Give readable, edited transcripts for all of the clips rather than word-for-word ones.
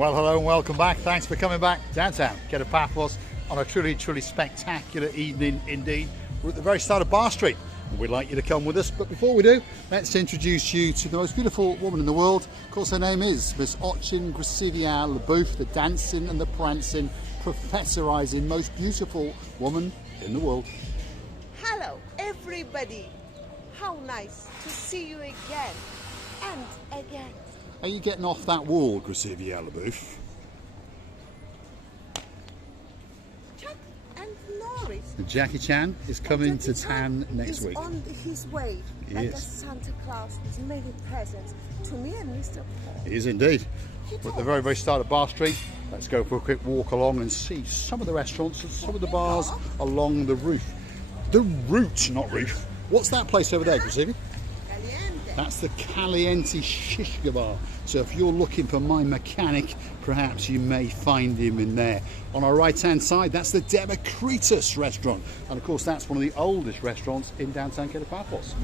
Well, hello and welcome back. Thanks for coming back downtown Ketapaphos on a truly spectacular evening indeed. We're at the very start of Bar Street. We'd like you to come with us, but before we do, let's introduce you to the most beautiful woman in the world. Of course, her name is Miss Ochin Gracivia Lebouf, the dancing and the prancing, professorizing, most beautiful woman in the world. Hello, everybody. How nice to see you again and again. Are you getting off that wall, Gracivia Lebouf? Chuck and Norris. Jackie Chan is coming to town next week. He's on his way, He like is. a Santa Claus. He's making presents to me and Mr. Paul. He is indeed. We're at the very start of Bar Street. Let's go for a quick walk along and see some of the restaurants and some of the bars along the roof. The route, not roof. What's that place over there, Gracivia? Caliente. That's the Caliente Shishka Bar. So if you're looking for my mechanic, perhaps you may find him in there. On our right hand side, that's the Demokritos restaurant. And of course, that's one of the oldest restaurants in downtown Ketapaphos.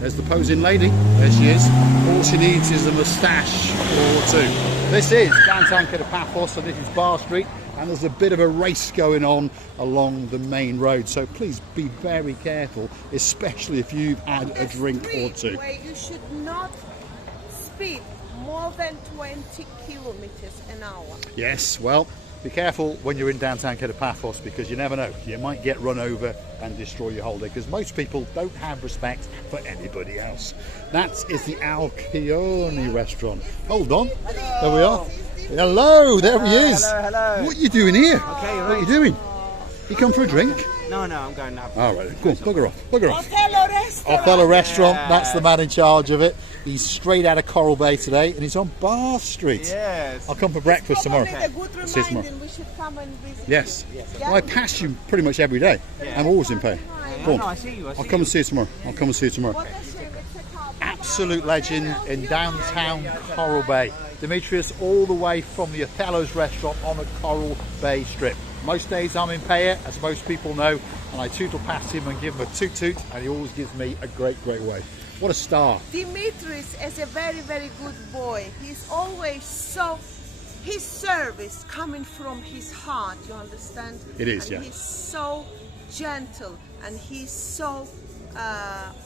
There's the posing lady. There she is. All she needs is a moustache or two. This is downtown Ketapaphos, so this is Bar Street. And there's a bit of a race going on along the main road, so please be very careful, especially if you've had a drink or two. Where you should not speed more than 20 kilometers an hour. Yes, well, be careful when you're in downtown Ketapaphos, because you never know, you might get run over and destroy your whole day, because most people don't have respect for anybody else. That is the Alcione restaurant. Hold on, there we are. Hello, there he is. Hello. What are you doing here? Okay, What are you doing? You come for a drink? No, I'm going now. All right, go on, bugger off, bugger off. Othello restaurant. Othello restaurant, Yeah. that's the man in charge of it. He's straight out of Coral Bay today, and he's on Bar Street. Yes. I'll come for breakfast tomorrow. Probably a good See you tomorrow. reminder we should come and visit. Yes. Yeah. Well, I pass you pretty much every day. I'm always in pay. Go No, on. I see you. I'll come and see you tomorrow. I'll come and see you tomorrow. What a shame it's a car. Absolute legend in downtown Coral Bay. Demetrius, all the way from the Othello's restaurant on the Coral Bay Strip. Most days I'm in Paya, as most people know, and I tootle past him and give him a toot toot, and he always gives me a great way. What a star. Dimitris is a very good boy. He's always so, his service coming from his heart, you understand? It is, and yeah. He's so gentle and he's so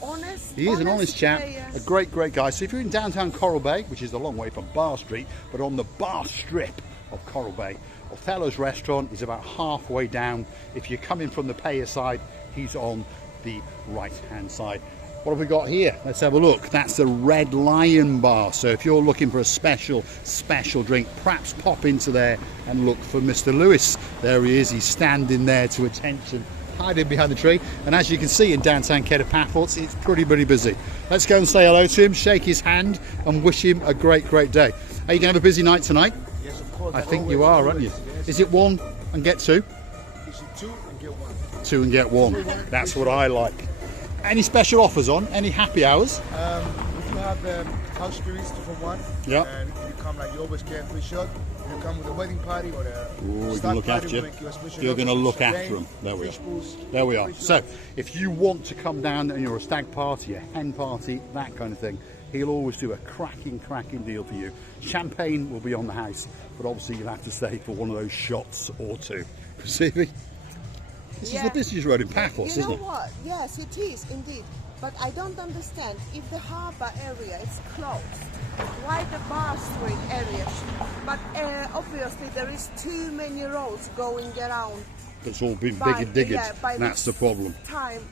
honest. He is an honest chap, player. a great guy. So if you're in downtown Coral Bay, which is a long way from Bar Street, but on the bar strip of Coral Bay, Othello's restaurant is about halfway down. If you're coming from the payer side, he's on the right-hand side. What have we got here? Let's have a look. That's the Red Lion Bar. So if you're looking for a special drink, perhaps pop into there and look for Mr. Lewis. There he is. He's standing there to attention, hiding behind the tree. And as you can see in downtown Ketapaphos, it's pretty busy. Let's go and say hello to him, shake his hand, and wish him a great day. Are you going to have a busy night tonight? Yes, of course. I think you are, aren't you? Is it one and get two? Is it 2 and get 1? Two and get one. That's what I like. Any special offers on? Any happy hours? We do have house tourists for 1. Yeah. And if you come, like, you always get free shot. If you come with a wedding party or a We start can look party, after you. we'll make you a special You're offer, going to look champagne, after them. There we are. fish pools, There we are. free So, shot. if you want to come down and you're a stag party, a hen party, that kind of thing, he'll always do a cracking deal for you. Champagne will be on the house, but obviously you'll have to stay for one of those shots or two. Perceiving? This is the business road in Paphos, You isn't know it? what? Yes, it is indeed. But I don't understand, if the harbour area is closed, why the Bar Street area should? But obviously there is too many roads going around. It's all been by- digged. yeah, by That's the this problem.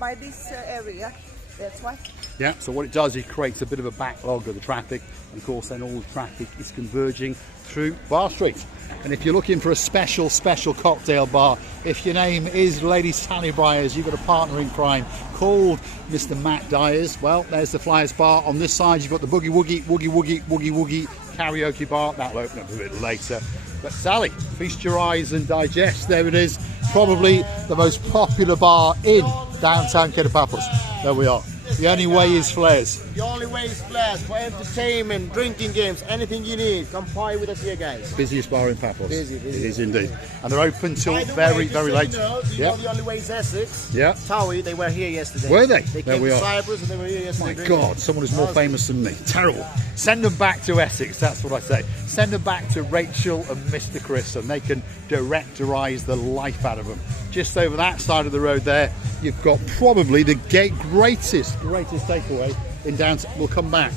By this area, that's why. Yeah, so what it does, it creates a bit of a backlog of the traffic, and of course then all the traffic is converging through Bar Street. And if you're looking for a special cocktail bar, if your name is Lady Sally Briars, you've got a partner in crime called Mr. Matt Dyers, well, there's the Flyers Bar. On this side you've got the Boogie Woogie karaoke bar. That'll open up a bit later. But Sally, feast your eyes and digest. There it is, probably the most popular bar in downtown Ketapaphos. There we are. The only way is flares. The only way is flash for entertainment, drinking games, anything you need. Come party with us here, guys. Busiest bar in Paphos. Busy. It is indeed. And they're open till By the very, way, just very so late. You know, do you know the only way is Essex? Yeah. Towie, they were here yesterday. Were they? They There came we to are. Cyprus and they were here yesterday. My drinking. God, someone who's more famous than me. Terrible. Send them back to Essex, that's what I say. Send them back to Rachel and Mr. Chris and they can directorize the life out of them. Just over that side of the road there, you've got probably the greatest takeaway in downtown. We'll come back.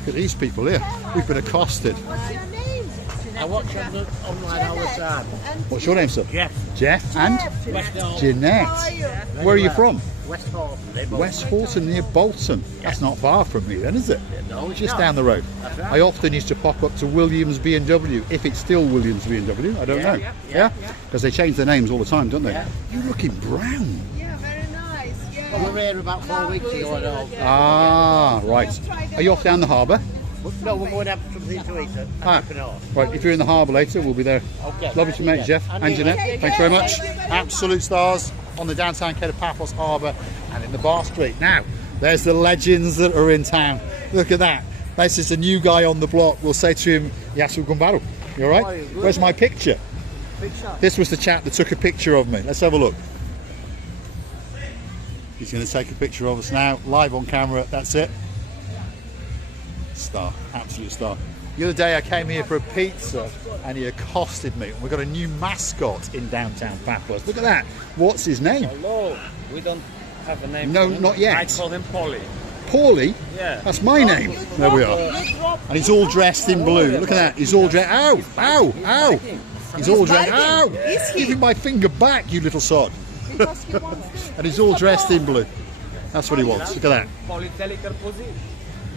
Look at these people here. We've been accosted. What's your name? I watch online all the time. And What's your name, sir? Jeff. Jeff and Jeanette. Jeanette. How are you? Where are you from? West Hall. West Horton near Bolton. That's not far from me then, is it? No, it's Just not. down the road. That's right. I often used to pop up to Williams B&W, if it's still Williams B&W, I don't know. yeah. Because they change their names all the time, don't they? Yeah. You're looking brown. Yeah, very nice. Yeah. We were here about 4 weeks ago. I know. Ah, right. Are you off down the harbour? No, we're going to have something to eat. Ah, right. If you're in the harbour later, we'll be there. Okay. Lovely to meet you, Jeff and Jeanette. Okay, Thanks very Jeff. much. Absolute stars on the downtown Ked of Paphos Harbour and in the Bar Street. Now, there's the legends that are in town. Look at that. This is a new guy on the block. We'll say to him, Yasu Gumbaru. You all right? Where's my picture? This was the chap that took a picture of me. Let's have a look. He's going to take a picture of us now, live on camera. That's it. Star, absolute star. The other day I came here for a pizza and he accosted me. We've got a new mascot in downtown Paphos. Look at that. What's his name? Hello. We don't have a name. No, for him. not yet. I call him Polly. Paulie? Yeah. That's my name. There we are. And he's all dressed in blue. Look at that. He's all dressed. Ow! Ow! Ow! He's all dressed. Ow! Is he? Give him my finger back, you little sod. Because he wants to. And he's all dressed in blue. That's what he wants. Look at that. Polly Teleker Pussy.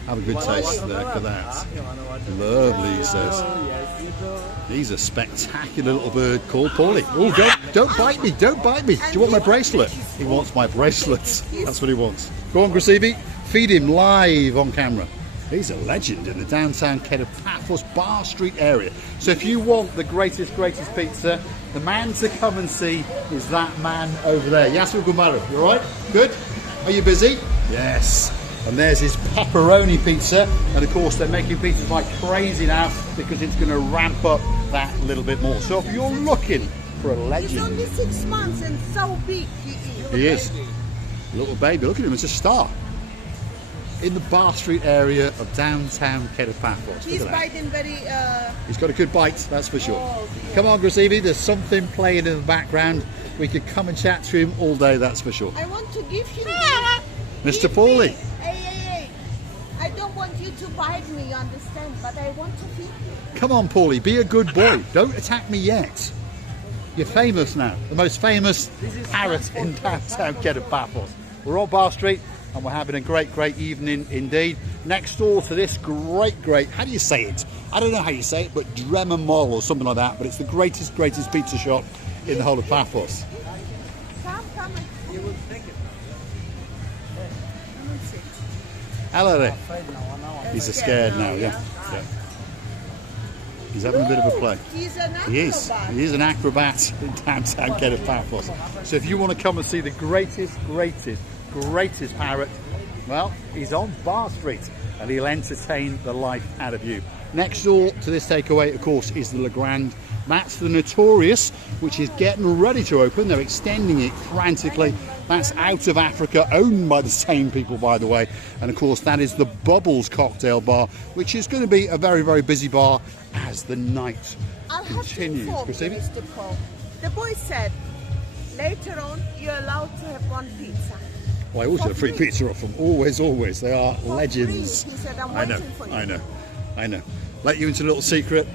Have a good taste there. Look at that. Lovely, he says. He's a spectacular little bird called Paulie. Oh, don't bite me. Don't bite me. Do you want my bracelet? He wants my bracelet. That's what he wants. Go on, Gracievi. Feed him live on camera. He's a legend in the downtown Ked of Paphos Bar Street area. So if you want the greatest pizza, the man to come and see is that man over there. Yasu Gumaru. You all right? Good? Are you busy? Yes. And there's his pepperoni pizza. And of course, they're making pizzas like crazy now because it's going to ramp up that little bit more. So if you're looking for a He's legend, only 6 months and so big he is. he is. Little baby, look at him, it's a star. In the Bar Street area of downtown Ked of Paphos. He's Look at that. biting very. He's got a good bite, that's for sure. Oh, dear. Come on, Gracievi, there's something playing in the background. We could come and chat to him all day, that's for sure. I want to give him. Mr. Give Paulie. me. Hey. I don't want you to bite me, you understand? But I want to feed you. Come on, Paulie, be a good boy. Don't attack me yet. You're famous now. The most famous parrot in downtown Ked of Paphos. We're on Bar Street and we're having a great evening indeed. Next door to this great, how do you say it? I don't know how you say it, but Dremamol or something like that. But it's the greatest pizza shop in the whole of Paphos. Come and you will take it. Come and sit. Hello there. He's scared now, yeah. He's having a bit of a play. He's an acrobat. He is an acrobat in downtown Ked of Paphos. So if you want to come and see the greatest parrot, well, he's on Bar Street and he'll entertain the life out of you. Next door to this takeaway, of course, is the Le Grand. That's the Notorious, which is getting ready to open. They're extending it frantically. That's out of Africa, owned by the same people, by the way. And of course, that is the Bubbles Cocktail Bar, which is going to be a very busy bar as the night I'll have to continues. inform you, Gracievi? Mr. Paul. The boy said later on you're allowed to have one pizza. Well, I always get a free pizza off them. Always. They are For legends. free. He said, I'm I know, waiting for you. I know. Let you into a little secret.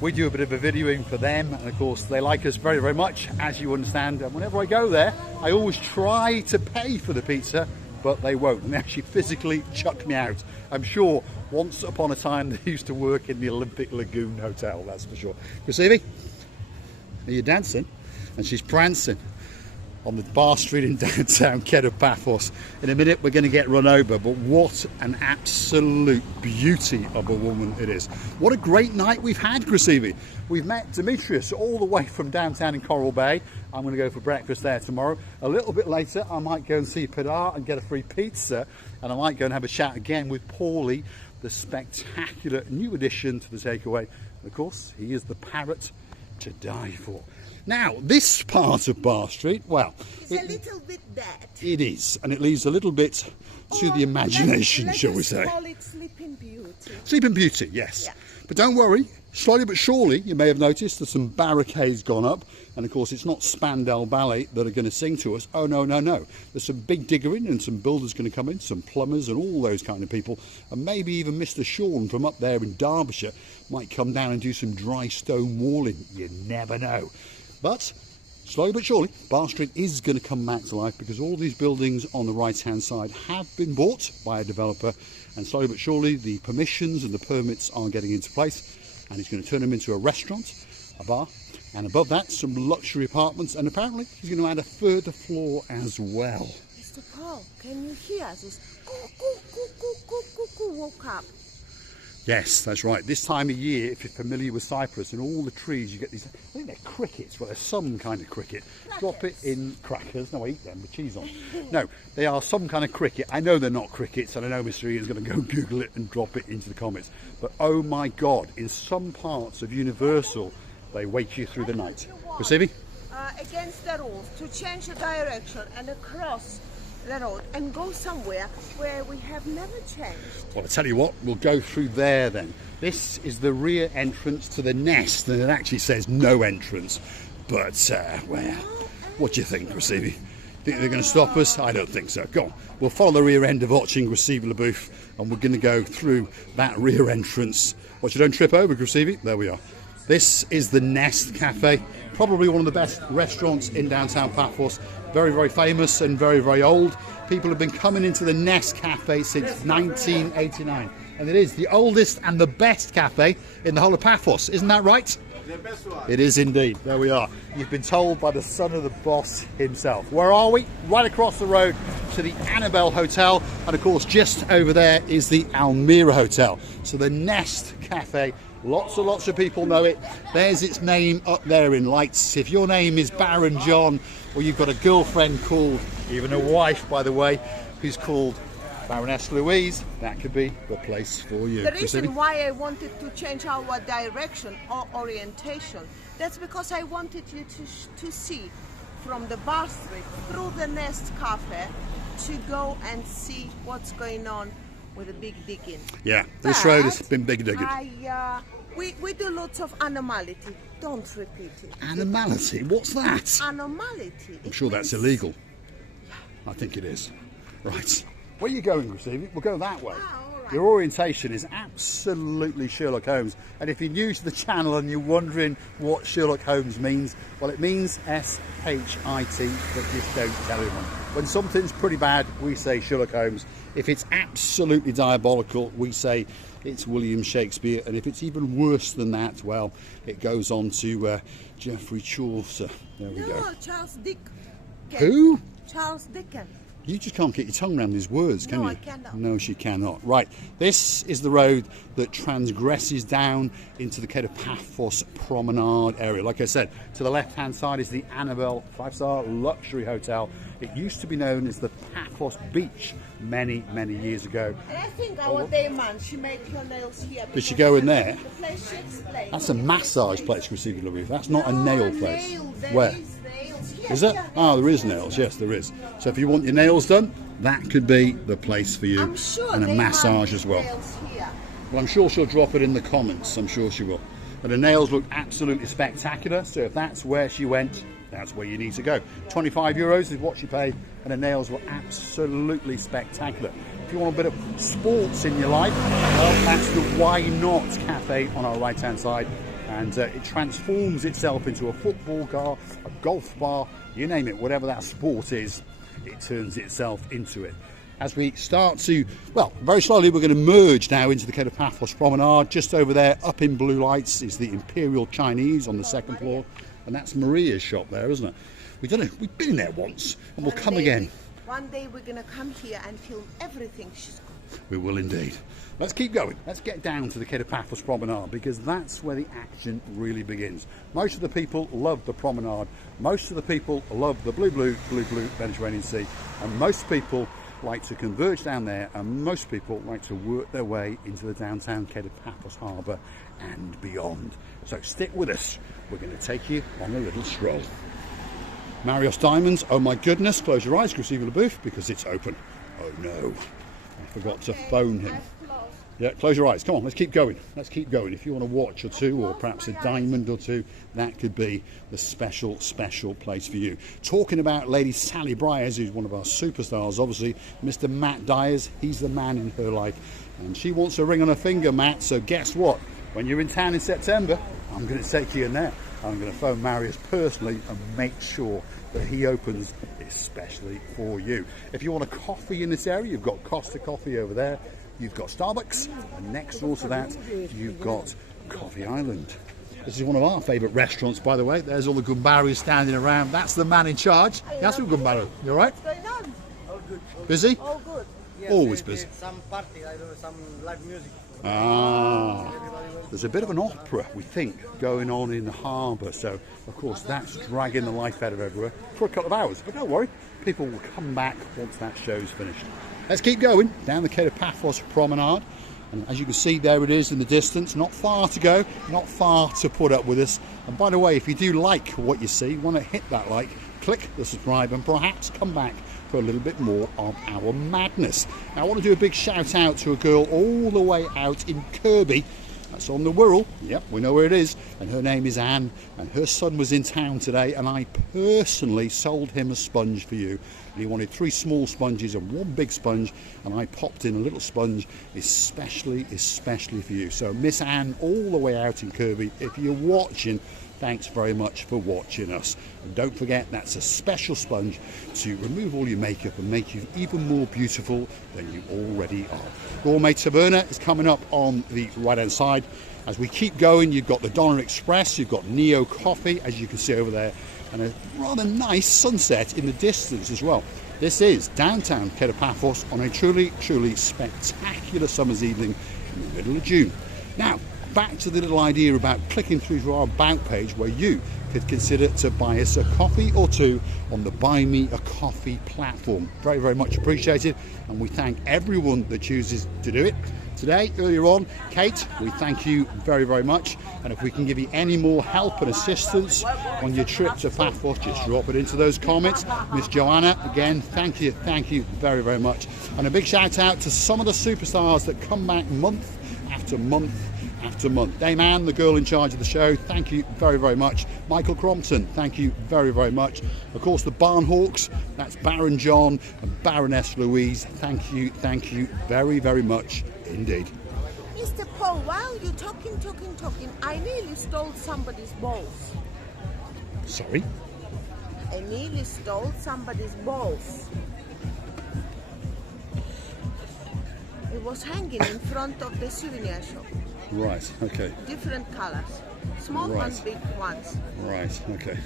We do a bit of a videoing for them, and of course they like us very much, as you understand. And whenever I go there, I always try to pay for the pizza, but they won't. And they actually physically chuck me out. I'm sure once upon a time they used to work in the Olympic Lagoon Hotel, that's for sure. Gracievi, are you dancing? And she's prancing. on the Bar Street in downtown Kedah Paphos. In a minute we're going to get run over, but what an absolute beauty of a woman it is. What a great night we've had, Krasivi. We've met Demetrius all the way from downtown in Coral Bay. I'm going to go for breakfast there tomorrow. A little bit later I might go and see Pilar and get a free pizza, and I might go and have a chat again with Paulie, the spectacular new addition to the takeaway. And of course he is the parrot to die for. Now, this part of Bar Street, well, It's a little bit dead. it is, and it leaves a little bit to the imagination, let shall we us say. call it Sleeping Beauty. Sleeping Beauty, yes. Yeah. But don't worry, slowly but surely, you may have noticed there's some barricades gone up, and of course it's not Spandau Ballet that are going to sing to us. Oh, no, no, no. There's some big diggering and some builders going to come in, some plumbers and all those kind of people, and maybe even Mr. Sean from up there in Derbyshire might come down and do some dry stone walling. You never know. But slowly but surely, Bar Street is going to come back to life, because all these buildings on the right-hand side have been bought by a developer, and slowly but surely the permissions and the permits are getting into place, and he's going to turn them into a restaurant, a bar, and above that some luxury apartments, and apparently he's going to add a further floor as well. Mr. Paul, can you hear this? Coo, coo, coo, coo, coo, coo, coo, woke up. Yes, that's right. This time of year, if you're familiar with Cyprus and all the trees, you get these, I think they're crickets, well, they're some kind of cricket. Drop it in crackers. No, I eat them with cheese on. No, they are some kind of cricket. I know they're not crickets, and I know Mr. Ian's going to go Google it and drop it into the comments. But oh my God, in some parts of Universal, they wake you through the night. Krasivi? Against the rules, to change the direction and across the road and go somewhere where we have never changed. Well, I tell you what, we'll go through there then. This is the rear entrance to the nest, and it actually says no entrance. But, well, what do you think, Krasivi? Think they're going to stop us? I don't think so. Go on. We'll follow the rear end of watching Krasivi LaBouffe, and we're going to go through that rear entrance. Watch you don't trip over, Krasivi. There we are. This is the Nest Cafe, probably one of the best restaurants in downtown Paphos. Very, very famous and very, very old. People have been coming into the Nest Cafe since 1989. And it is the oldest and the best cafe in the whole of Paphos. Isn't that right? The best one. It is indeed. There we are. You've been told by the son of the boss himself. Where are we? Right across the road to the Annabelle Hotel. And of course, just over there is the Almira Hotel. So the Nest Cafe. Lots and lots of people know it. There's its name up there in lights. If your name is Baron John, or you've got a girlfriend called, even a wife by the way, who's called Baroness Louise, that could be the place for you. The reason why I wanted to change our direction or orientation, that's because I wanted you to see from the Bar Street through the Nest Cafe to go and see what's going on with the big digging. Yeah, this road has been big digging. We do lots of anomaly. Don't repeat it. Animality? What's that? Anomaly. I'm sure that's illegal. I think it is. Right. Where are you going, Krasivi? We'll go that way. all right. Your orientation is absolutely Sherlock Holmes. And if you're new to the channel and you're wondering what Sherlock Holmes means, well, it means S-H-I-T, but just don't tell anyone. When something's pretty bad, we say Sherlock Holmes. If it's absolutely diabolical, we say it's William Shakespeare. And if it's even worse than that, well, it goes on to Geoffrey Chaucer. There we go. No, Charles Dickens. Who? Charles Dickens. You just can't get your tongue around these words, can No, you? I cannot. No, she cannot. Right, this is the road that transgresses down into the Kedah Paphos promenade area. Like I said, to the left-hand side is the Annabelle 5-star luxury hotel. It used to be known as the Paphos Beach many, many years ago. And I think our day man, she made her nails here. Did she go in there? The place she explained. That's a massage place, Krasivi LaBouffe. That's not a nail place. There Where? is nails. Here, Is it? here, Oh, there is nails. Yes, there is. So if you want your nails done, that could be the place for you. I'm sure And a they massage have as well. nails here. Well, I'm sure she'll drop it in the comments. I'm sure she will. But the nails look absolutely spectacular. So if that's where she went, that's where you need to go. 25 euros is what she paid, and the nails were absolutely spectacular. If you want a bit of sports in your life, well, that's the Why Not Cafe on our right-hand side. And it transforms itself into a football bar, a golf bar, you name it, whatever that sport is, it turns itself into it. As we start to, well, very slowly we're going to merge now into the Kedah Paphos promenade. Just over there, up in blue lights, is the Imperial Chinese on the second floor. And that's Maria's shop there, isn't it? We've done it. We've been there once, and we'll One come day again. One day we're gonna come here and film everything she's got. We will indeed. Let's keep going. Let's get down to the Kid of Paphos promenade, because that's where the action really begins. Most of the people love the promenade. Most of the people love the blue Mediterranean Sea, and most people like to converge down there, and most people like to work their way into the downtown Kid of Paphos harbour and beyond. So stick with us. We're going to take you on a little stroll. Marios Diamonds, oh my goodness, close your eyes, Crucible Booth, because it's open. Oh no, I forgot to phone him. Yeah, close your eyes, come on, let's keep going. Let's keep going. If you want to watch or two, or perhaps a diamond or two, that could be the special place for you. Talking about Lady Sally Briars, who's one of our superstars, obviously, Mr. Matt Dyers, he's the man in her life. And she wants a ring on her finger, Matt, so guess what? When you're in town in September, I'm going to take you in there. I'm going to phone Marius personally and make sure that he opens especially for you. If you want a coffee in this area, you've got Costa Coffee over there. You've got Starbucks, and next door to that, you've got Coffee Island. This is one of our favourite restaurants, by the way. There's all the Gumbaris standing around. That's the man in charge. That's what Gumbaro. You all right? What's going on? All good. Busy? All good. Yes, Always busy. Some party, I don't know, some live music. Ah, there's a bit of an opera, we think, going on in the harbour. So, of course, that's dragging the life out of everywhere for a couple of hours. But don't worry, people will come back once that show's finished. Let's keep going down the Kid of Paphos promenade. And as you can see, there it is in the distance. Not far to go, not far to put up with us. And by the way, if you do like what you see, want to hit that like, click the subscribe, and perhaps come back for a little bit more of our madness. Now, I want to do a big shout out to a girl all the way out in Kirby. That's on the Wirral. Yep, we know where it is. And her name is Anne, and her son was in town today, and I personally sold him a sponge for you. And he wanted 3 small sponges and 1 big sponge, and I popped in a little sponge especially for you. So Miss Anne, all the way out in Kirby, if you're watching, thanks very much for watching us. And don't forget, that's a special sponge to remove all your makeup and make you even more beautiful than you already are. Gourmet Taverna is coming up on the right hand side. As we keep going, you've got the Donna Express, you've got Neo Coffee, as you can see over there, and a rather nice sunset in the distance as well. This is downtown Kid of Paphos on a truly spectacular summer's evening in the middle of June. Now, back to the little idea about clicking through to our About page, where you could consider to buy us a coffee or two on the Buy Me a Coffee platform. Very much appreciated, and we thank everyone that chooses to do it. Today, earlier on, Kate, we thank you very much, and if we can give you any more help and assistance on your trip to Paphos, just drop it into those comments. Miss Joanna, again, thank you very much, and a big shout out to some of the superstars that come back month after month after month. Dame Anne, the girl in charge of the show, thank you very much. Michael Crompton, thank you very much. Of course, the Barnhawks, that's Baron John and Baroness Louise, thank you very much indeed. Mr. Paul, why are you talking? I nearly stole somebody's balls. Sorry? I nearly stole somebody's balls. It was hanging in front of the souvenir shop. Right, okay. Different colors. Small Right. ones, big ones. Right, okay.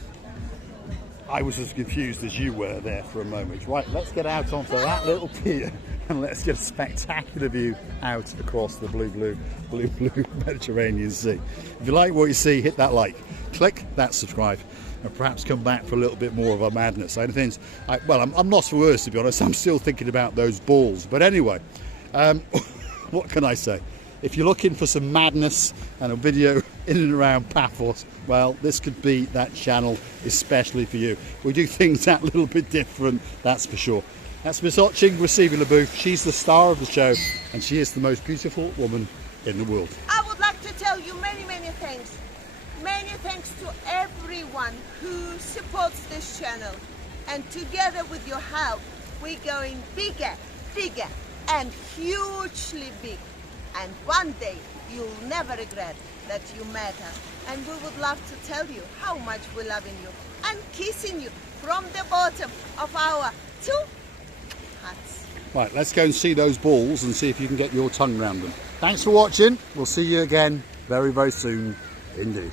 I was as confused as you were there for a moment. Right, let's get out onto that little pier and let's get a spectacular view out across the blue Mediterranean Sea. If you like what you see, hit that like, click that subscribe, and perhaps come back for a little bit more of our madness. Side of things. I'm not for worse, to be honest. I'm still thinking about those balls. But anyway, what can I say? If you're looking for some madness and a video in and around Paphos, well, this could be that channel especially for you. We do things that little bit different, that's for sure. That's Miss Otching receiving the booth. She's the star of the show, and she is the most beautiful woman in the world. I would like to tell you many thanks. Many thanks to everyone who supports this channel. And together with your help, we're going bigger, and hugely big. And one day, you'll never regret that you met us. And we would love to tell you how much we're loving you and kissing you from the bottom of our 2 hearts. Right, let's go and see those balls and see if you can get your tongue around them. Thanks for watching. We'll see you again very soon indeed.